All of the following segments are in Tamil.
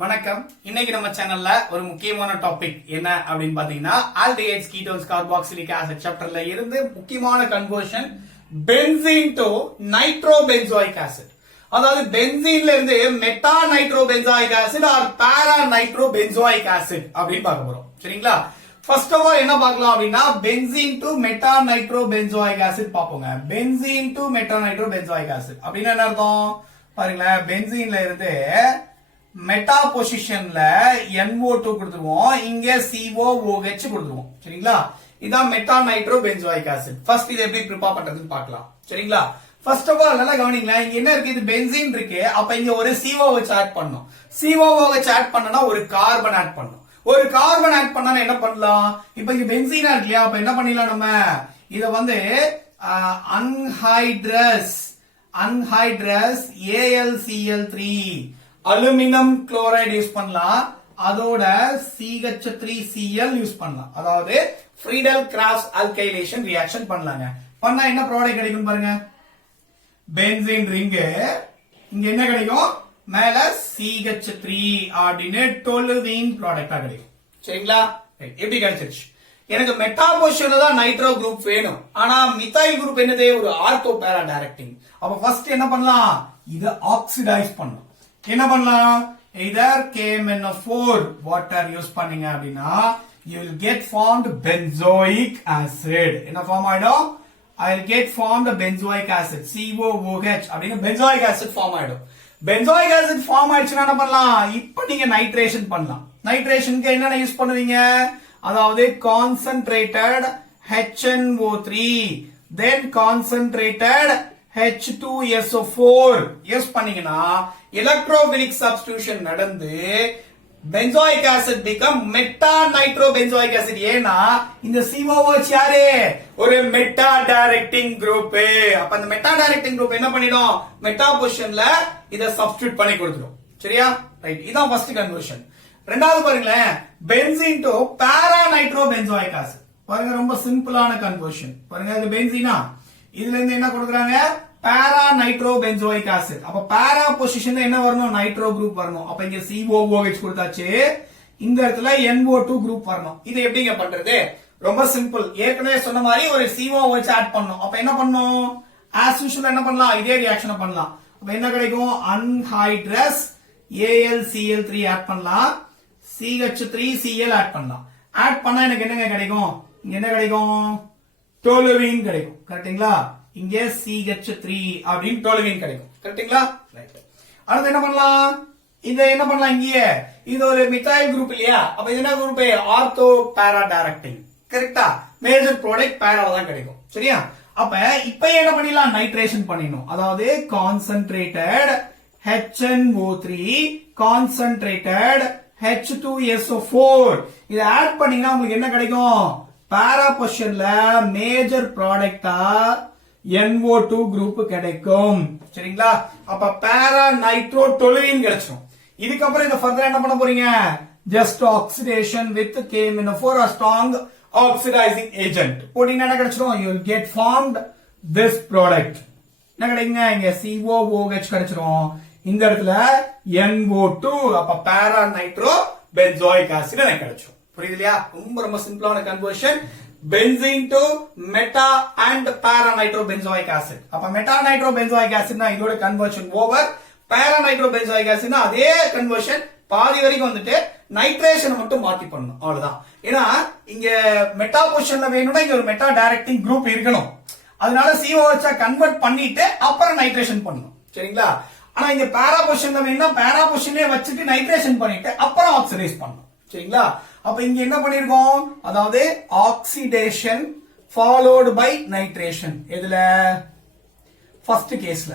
வணக்கம். இன்னைக்கு நம்ம சேனல்ல ஒரு முக்கியமான டாபிக் என்ன அப்படின்னு பாத்தீங்கன்னா Aldehydes ketones Carboxylic acid சாப்டர்ல இருந்து முக்கியமான conversion benzene to nitrobenzoic acid. அதாவது பென்சீன்ல இருந்து மெட்டா நைட்ரோபென்சாயிக் ஆசிட் ஆர் பாரா நைட்ரோபென்சோயிக் ஆசிட் அப்படின்னு பார்க்க போறோம். சரிங்களா? ஃபர்ஸ்ட் ஆஃப் ஆல் என்ன பார்க்கலாம் அப்படின்னா benzene to meta nitrobenzoic acid பாப்போங்க. Benzene to meta nitrobenzoic acid அப்படின்னா என்ன அர்த்தம் பாருங்களேன். பென்சீன்ல இருந்து மெட்டா பொசிஷன்ல NO2 கொடுத்துருவோம், இங்க COOH கொடுத்துருவோம். சரிங்களா? இதான் meta nitro benzoic acid. First இது எப்படி ப்ரிப்பேர் பண்றதுன்னு பார்க்கலாம். சரிங்களா? ஃபர்ஸ்ட் ஆஃப் ஆல் நல்லா கவனிங்களா, இங்க என்ன இருக்கு, இது பென்சீன் இருக்கு. அப்ப இங்க ஒரு COOH ஆட் பண்ணனும். COOH ஆட் பண்ணனா ஒரு கார்பன் ஆட் பண்ணனும். ஒரு கார்பன் ஆட் பண்ணா என்ன பண்ணலாம், இப்போ இங்க பென்சீனா இருக்கு இல்லையா, அப்ப என்ன பண்ணிடலாம், நம்ம இத வந்து anhydrous AlCl3 aluminium chloride use பண்ணலாம், அதோட CH3Cl யூஸ் பண்ணலாம். அதாவது ஃப்ரீடல் கிராஸ் ஆல்கைலேஷன் ரியாக்ஷன் பண்ணலாங்க. பண்ணா என்ன ப்ராடக்ட் கிடைக்கும் பாருங்க, பென்சீன் ரிங், இங்க என்ன கிடைக்கும், மேல CH3 அப்படின்னு டொலுவீன் ப்ராடக்டா கிடைக்கும். சரிங்களா? எப்படி கிடைச்சிருச்சு, எனக்கு மெட்டா பொசிஷன்ல தான் நைட்ரோ குரூப் வேணும், ஆனா மித்தைல் குரூப் என்னது, ஒரு ஆர்த்தோ பேரா டைரக்டிங். அப்ப ஃபர்ஸ்ட் என்ன பண்ணலாம், இத ஆக்சிடைஸ் பண்ணணும். என்ன பண்ணலாம், either KMnO4 water யூஸ் பண்ணீங்க அப்படின்னா you will get formed benzoic acid. என்ன ஃபார்ம் ஆயிடும், I will get formed benzoic acid, COOH அப்படின்னு benzoic acid ஃபார்ம் ஆயிடும். benzoic acid ஃபார்ம் ஆயிடுச்சுன்னா என்ன பண்ணலாம், இப்போ நீங்க நைட்ரேஷன் பண்ணலாம். நைட்ரேஷனுக்கு என்னென்ன யூஸ் பண்ணுவீங்க, அதாவது concentrated HNO3 then concentrated H2SO4 use பண்ணீங்கன்னா electrophilic substitution நடந்து benzoic acid become meta nitrobenzoic acid. ஏனா இந்த COOH யாரு, ஒரு மெட்டா டைரக்டிங் குரூப். அப்ப அந்த மெட்டா டைரக்டிங் குரூப் என்ன பண்ணிடும், மெட்டா பொசிஷன்ல இத சப்ஸ்டிட்யூட் பண்ணி கொடுத்துரும். சரியா? ரைட், இதான் ஃபர்ஸ்ட் கன்வர்ஷன். ரெண்டாவது பாருங்களேன், benzene to para nitrobenzoic acid. பாருங்க, ரொம்ப சிம்பிளான கன்வர்ஷன். பாருங்க, இது பென்சீனா, இதுல இருந்து என்ன கொடுக்குறாங்க, பாரா நைட்ரோபென்சோயிக் ஆசிட். அப்ப பாரா பொசிஷன்ல என்ன வரணும், நைட்ரோ குரூப் வரணும். அப்ப இங்க COOH கொடுத்தாச்சு, இந்த இடத்துல NO2 குரூப் வரணும். இது எப்படிங்க பண்றது, ரொம்ப சிம்பிள். ஏற்கனவே சொன்ன மாதிரி ஒரு COOH ஆட் பண்ணனும். அப்ப என்ன பண்ணனும், ஆஸ் யூசுவல் என்ன பண்ணலாம், இதே ரியாக்ஷன் பண்ணலாம். அப்ப என்ன கிடைக்கும், அன்ஹைட்ரஸ் AlCl3 ஆட் பண்ணலாம், CH3Cl ஆட் பண்ணலாம். ஆட் பண்ணா எனக்கு என்னங்க கிடைக்கும், இங்க என்ன கிடைக்கும், டோலுவீன் கிடைக்கும். கரெக்ட்டுங்களா? இங்க CH3 அப்படின்னு டோலுவீன் கிடைக்கும். கரெக்ட்டுங்களா? ரைட். அடுத்து என்ன பண்ணலாம், இத என்ன பண்ணலாம், இங்கே இது ஒரு மித்தைல் குரூப் இல்லையா, அப்ப இது என்ன குரூப், ஆர்த்தோ பாரா டைரக்டிங். கரெக்ட்டா? மேஜர் ப்ராடக்ட் பாரால தான் கிடைக்கும். சரியா? அப்ப இப்ப என்ன பண்ணிடலாம், நைட்ரேஷன் பண்ணிடணும். அதாவது கான்சென்ட்ரேட்டட் HNO3 கான்சென்ட்ரேட்டட் H2SO4 இத ஆட் பண்ணீங்கன்னா உங்களுக்கு என்ன கிடைக்கும், பாரா பொசிஷன்ல மேஜர் ப்ராடக்டா NO2 குரூப் கிடைக்கும். சரிங்களா? அப்ப பாரா நைட்ரோ டொலுவீன் கிடைச்சிடும். இதுக்கப்புறம் இந்த ஃபர்தர் என்ன பண்ண போறீங்க, just oxidation with KMnO4 a strong oxidizing agent போட்டீங்கன்னா என்ன கிடைச்சிடும், you will get formed this product. என்ன கிடைக்குங்க, இங்க COOH கிடைச்சிடும், இந்த இடத்துல NO2, அப்ப பாரா நைட்ரோ பென்சோயிக் ஆசிட் எனக்கு கிடைச்சிடும். புரியுது இல்லையா? ரொம்ப ரொம்ப சிம்பிளான conversion. Benzene to meta and para nitrobenzoic acid. அப்ப மெட்டா நைட்ரோபென்சோயிக் ஆசிட்னா இதோட கன்வர்ஷன் ஓவர். பாரா நைட்ரோபென்சோயிக் ஆசிட்னா அதே கன்வர்ஷன் பாதி வரைக்கும் வந்துட்டு நைட்ரேஷன் மட்டும் மாத்தி பண்ணணும், அவ்வளவுதான். ஏன்னா இங்க மெட்டா பொசிஷன்ல வேணும்னா இங்க ஒரு மெட்டா டைரக்டிங் குரூப் இருக்கணும். அதனால COOH கன்வெர்ட் பண்ணிட்டு அப்புறம் நைட்ரேஷன் பண்ணணும். சரிங்களா? ஆனா இங்க பாரா பொசிஷன்ல வேணும்னா பாரா பொசிஷன்லயே வச்சுட்டு நைட்ரேஷன் பண்ணிட்டு அப்புறம் ஆக்சிடைஸ் பண்ணணும். சரிங்களா? அப்ப இங்க என்ன பண்ணிருக்கோம், அதாவது ஆக்சிடேஷன் ஃபாலோடு பை நைட்ரேஷன். எதுல, ஃபர்ஸ்ட் கேஸ்ல,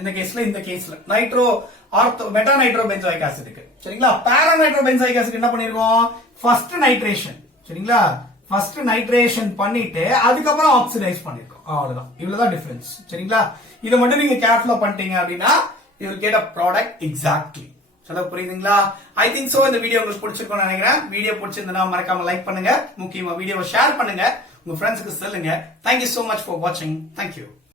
இந்த கேஸ்ல nitro ortho meta nitro benzoic ஆசிட்க்கு. சரிங்களா? பாரா நைட்ரோ பென்சோயிக் ஆசிட் என்ன பண்ணிருக்கோம், ஃபர்ஸ்ட் நைட்ரேஷன். சரிங்களா? ஃபர்ஸ்ட் நைட்ரேஷன் பண்ணிட்டு அதுக்கப்புறம் ஆக்சிடைஸ் பண்ணிருக்கோம், அவ்வளவுதான். இவ்வளவுதான் டிஃபரன்ஸ். சரிங்களா? இதை மட்டும் நீங்க கேர்ஃபுல்லா பண்ணிட்டீங்க அப்படின்னா you will get a product exactly. சொல்ல புரியுதுங்களா? I think so. இந்த வீடியோ உங்களுக்கு பிடிச்சிருக்கும்னு நினைக்கிறேன். வீடியோ பிடிச்சிருந்தா மறக்காம லைக் பண்ணுங்க, முக்கியமா வீடியோவை ஷேர் பண்ணுங்க, உங்க ஃப்ரெண்ட்ஸ்க்கு சொல்லுங்க. Thank you so much for watching. Thank you.